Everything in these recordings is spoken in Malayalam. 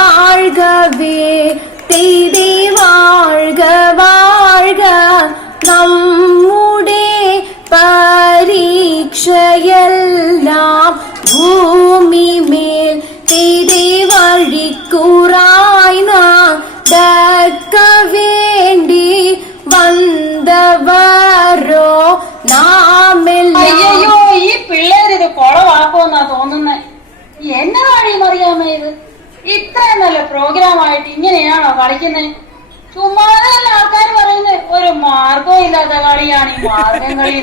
വാഴ്കവേ തെയ്തേ വാഴ്ക വാഴ്ക നമ്മുടെ പരീക്ഷയെല്ലാം ഭൂമിമേൽ തെയ്തേ വഴിക്കുറായി നടക്ക വേണ്ടി വന്നവരോ നാമെല്ലാം. അയ്യോ, ഈ പിള്ളേരിത് കൊളവാക്കുമെന്നാ തോന്നുന്നേ. എന്നതാണീ മറിയാമ്മ ഇത്? ഇത്രയും നല്ല പ്രോഗ്രാം ആയിട്ട് ഇങ്ങനെയാണോ കളിക്കുന്നേ? ചുമ്മാതെ ആൾക്കാർ പറയുന്നത് ഒരു മാർഗവും ഇല്ലാത്ത കളിയാണ് ഈ മാർഗം കളി.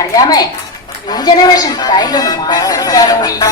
അറിയാമേ, ന്യൂ ജനറേഷൻ സ്റ്റൈലൊന്ന് മാറ്റിച്ചാലോ. നല്ല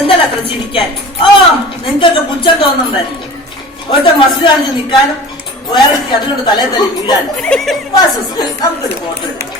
എന്താണ് അത്ര ചിരിക്കാൻ? ഓ, നിങ്ങൾക്കൊക്കെ പുച്ഛം തോന്നുന്നുണ്ടായിരിക്കും. ഒറ്റ മസിൽ കാണിച്ച് നിൽക്കാനും വേറെ അതുകൊണ്ട് തലേ തലി വീഴാനും. നമുക്കൊരു ഫോട്ടോ എടുക്കാം.